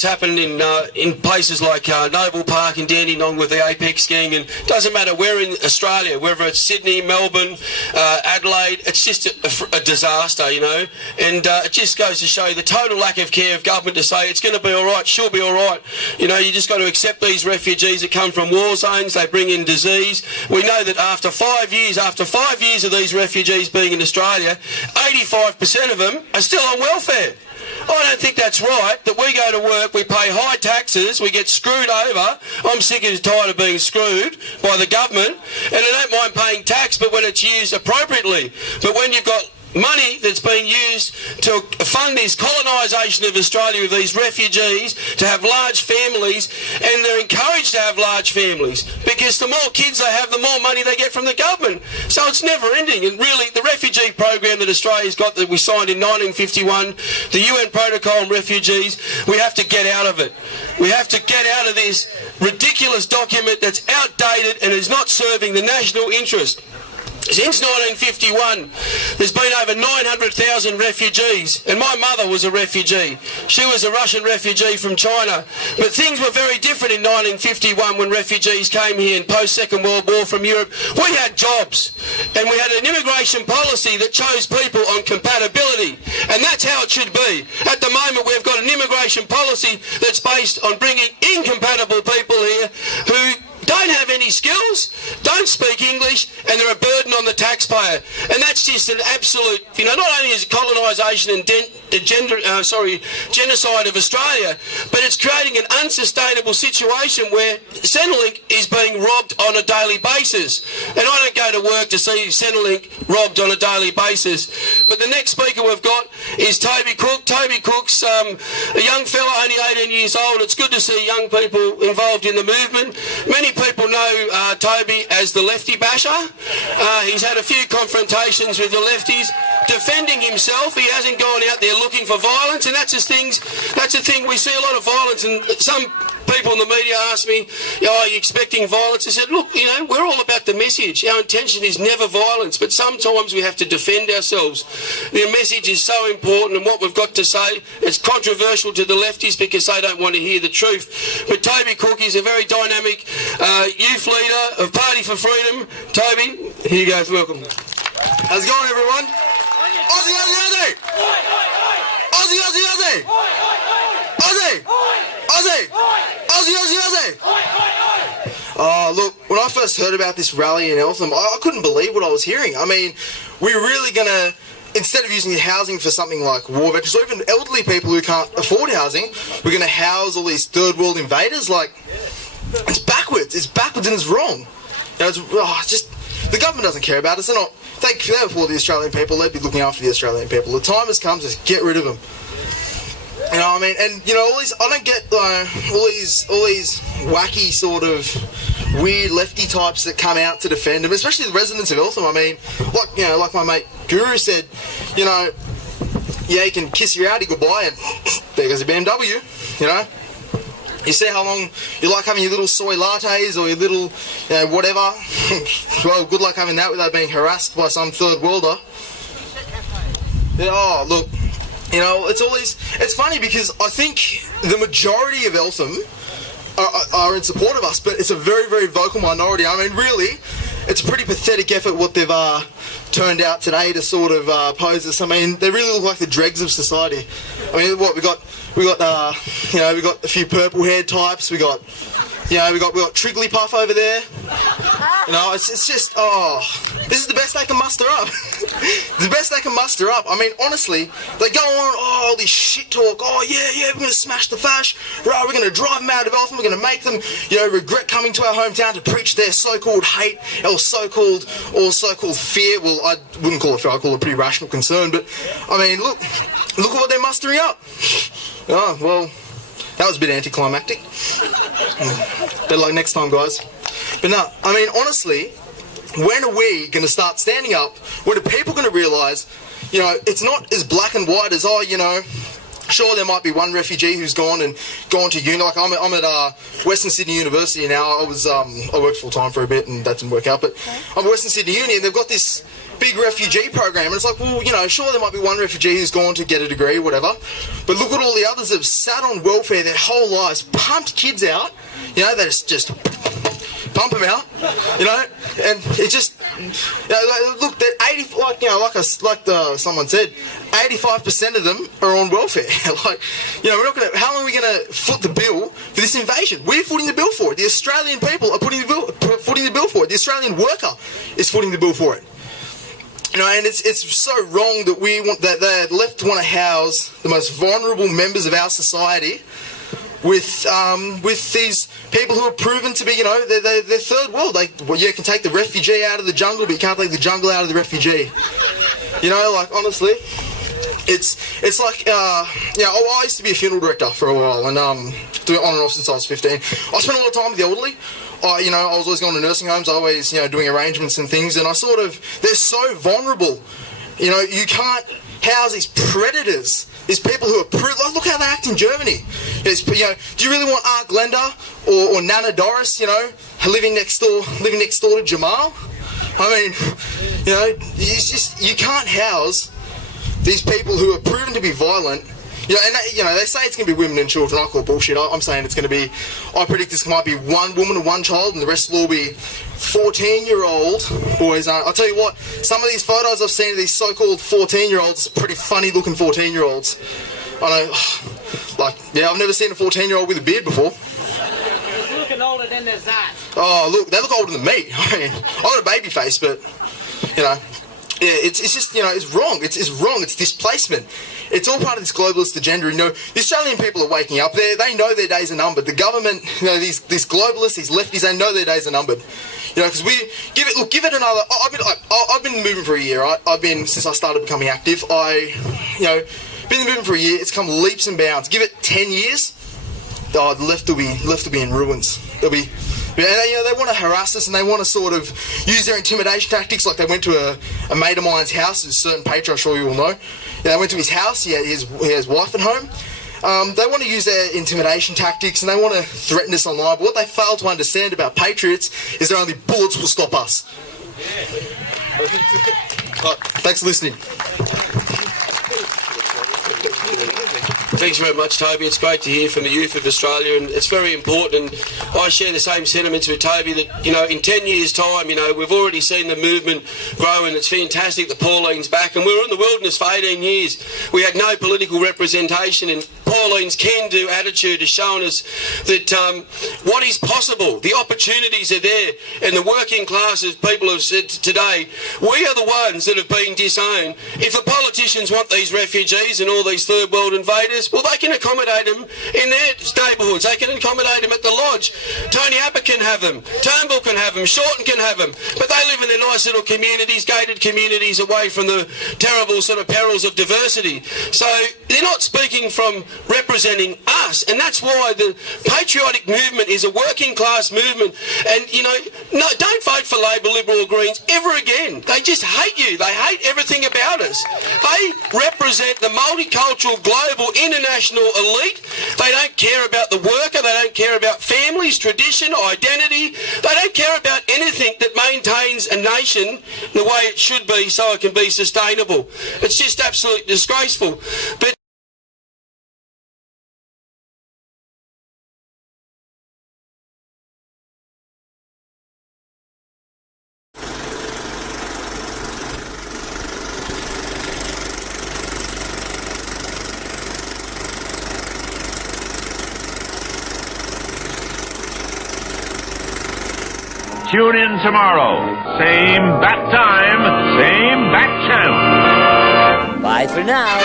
what's happened in places like Noble Park and Dandenong with the Apex gang, and it doesn't matter where in Australia, whether it's Sydney, Melbourne, Adelaide, it's just a disaster, you know, and it just goes to show the total lack of care of government to say it's going to be all right, she'll be all right. You know, you just got to accept these refugees that come from war zones, they bring in disease. We know that after 5 years of these refugees being in Australia, 85% of them are still on welfare. I don't think that's right, that we go to work, we pay high taxes, we get screwed over. I'm sick and tired of being screwed by the government, and I don't mind paying tax, but when it's used appropriately. But when you've got money that's been used to fund this colonisation of Australia with these refugees, to have large families, and they're encouraged to have large families because the more kids they have, the more money they get from the government. So it's never ending. And really, the refugee program that Australia's got, that we signed in 1951, the UN Protocol on Refugees, we have to get out of it. We have to get out of this ridiculous document that's outdated and is not serving the national interest. Since 1951, there's been over 900,000 refugees, and my mother was a refugee. She was a Russian refugee from China. But things were very different in 1951 when refugees came here in post-Second World War from Europe. We had jobs, and we had an immigration policy that chose people on compatibility, and that's how it should be. At the moment, we've got an immigration policy that's based on bringing incompatible people here who don't have any skills, don't speak English, and they're a burden on the taxpayer. And that's just an absolute, you know, not only is it colonisation and genocide of Australia, but it's creating an unsustainable situation where Centrelink is being robbed on a daily basis. And I don't go to work to see Centrelink robbed on a daily basis. But the next speaker we've got is Toby Cook. Toby Cook's a young fella, only 18 years old. It's good to see young people involved in the movement. Many people know Toby as the lefty basher. He's had a few confrontations with the lefties, defending himself. He hasn't gone out there looking for violence, and that's the thing. We see a lot of violence, and some people in the media ask me, are you expecting violence? I said, look, you know, we're all about the message. Our intention is never violence, but sometimes we have to defend ourselves. The message is so important, and what we've got to say is controversial to the lefties because they don't want to hear the truth. But Toby Cook is a very dynamic youth leader of Party for Freedom. Toby, here you go. Welcome. How's it going, everyone? Aussie, Aussie, Aussie! Aussie, Aussie, Aussie! Aussie! Aussie! Aussie, Aussie, Aussie! Look, when I first heard about this rally in Eltham, I couldn't believe what I was hearing. I mean, we're really going to, instead of using the housing for something like war veterans or even elderly people who can't afford housing, we're going to house all these third world invaders. Like, it's backwards and it's wrong. You know, it's just, the government doesn't care about us. They're not, they care for the Australian people, they'd be looking after the Australian people. The time has come to just get rid of them. You know what I mean? And, you know, all these, I don't get all these wacky sort of weird lefty types that come out to defend them, especially the residents of Eltham. I mean, like my mate Guru said, you know, yeah, you can kiss your Audi goodbye and there goes a BMW, you know. You see how long you like having your little soy lattes or your little, you know, whatever. Well, good luck having that without being harassed by some third worlder. Yeah, oh, look, you know, it's funny because I think the majority of Eltham are in support of us, but it's a very, very vocal minority. I mean, really, it's a pretty pathetic effort what they've turned out today to sort of pose us. I mean, they really look like the dregs of society. I mean, what we got a few purple-haired types. We got Trigglypuff over there. You know, it's just, this is the best they can muster up. The best they can muster up. I mean, honestly, they go on, all this shit talk. Oh, yeah, we're going to smash the fash. Right, we're going to drive them out of Eltham. We're going to make them, you know, regret coming to our hometown to preach their so-called hate or so-called fear. Well, I wouldn't call it fear. I call it pretty rational concern. But, I mean, look at what they're mustering up. Oh, well, that was a bit anticlimactic. Better luck next time, guys. But no, I mean, honestly, when are we going to start standing up? When are people going to realise, you know, it's not as black and white as, you know, sure there might be one refugee who's gone to uni. Like I'm at Western Sydney University now. I worked full time for a bit and that didn't work out. But I'm at Western Sydney Uni and they've got this big refugee program. And it's like, well, you know, sure, there might be one refugee who's gone to get a degree, whatever. But look at all the others that have sat on welfare their whole lives, pumped kids out. You know, they just pump them out. You know, and it just, you know, look, that 80, like, you know, someone said, 85% of them are on welfare. Like, you know, we're not going to. How long are we going to foot the bill for this invasion? We're footing the bill for it. The Australian people are footing the bill for it. The Australian worker is footing the bill for it. You know, and it's so wrong that the left want to house the most vulnerable members of our society with these people who are proven to be, you know, they're third world. Like, well, you can take the refugee out of the jungle, but you can't take the jungle out of the refugee. You know, like, honestly, it's like, you know, I used to be a funeral director for a while, and do it on and off since I was 15. I spent a lot of time with the elderly. You know, I was always going to nursing homes, always, you know, doing arrangements and things, and they're so vulnerable. You know, you can't house these predators, these people who are look how they act in Germany. You know, do you really want Art Glenda or Nana Doris, you know, living next door to Jamal? I mean, you know, you can't house these people who are proven to be violent. You know, and you know, they say it's going to be women and children. I call bullshit. I'm saying it's going to be, I predict this might be one woman and one child, and the rest will all be 14-year-old boys. I'll tell you what, some of these photos I've seen of these so-called 14-year-olds, pretty funny-looking 14-year-olds. I know, like, yeah, I've never seen a 14-year-old with a beard before. He's looking older than there's that. Oh, look, they look older than me. I mean, I've got a baby face, but, you know, yeah, it's just, you know, it's wrong. It's wrong. It's displacement. It's all part of this globalist agenda. You know, the Australian people are waking up. They know their days are numbered. The government, you know, these globalists, these lefties, they know their days are numbered. You know, because give it another. I've been moving for a year. Right? I've been since I started becoming active. You know, been moving for a year. It's come leaps and bounds. Give it 10 years. Oh, the left will be in ruins. They'll be. You know, they want to harass us, and they want to sort of use their intimidation tactics. Like they went to a mate of mine's house, a certain patron, I'm sure you all know. They went to his house. He had his wife at home. They want to use their intimidation tactics, and they want to threaten us online. But what they fail to understand about patriots is that only bullets will stop us. Thanks for listening. Thanks very much, Toby. It's great to hear from the youth of Australia, and it's very important. And I share the same sentiments with Toby that, you know, in 10 years' time, you know, we've already seen the movement grow, and it's fantastic that Pauline's back. And we were in the wilderness for 18 years. We had no political representation, and Pauline's can-do attitude has shown us that what is possible, the opportunities are there, and the working class, as people have said today, we are the ones that have been disowned. If the politicians want these refugees and all these third world invaders, well, they can accommodate them in their neighbourhoods. They can accommodate them at the lodge. Tony Abbott can have them. Turnbull can have them. Shorten can have them. But they live in their nice little communities, gated communities, away from the terrible sort of perils of diversity. So they're not speaking from representing us, and that's why the patriotic movement is a working class movement. And, you know, no, don't vote for Labor, Liberal or Greens ever again. They just hate you. They hate everything about us. They represent the multicultural, global, international elite. They don't care about the worker. They don't care about families, tradition, identity. They don't care about anything that maintains a nation the way it should be so it can be sustainable. It's just absolutely disgraceful. But tune in tomorrow. Same bat time, same bat channel. Bye for now.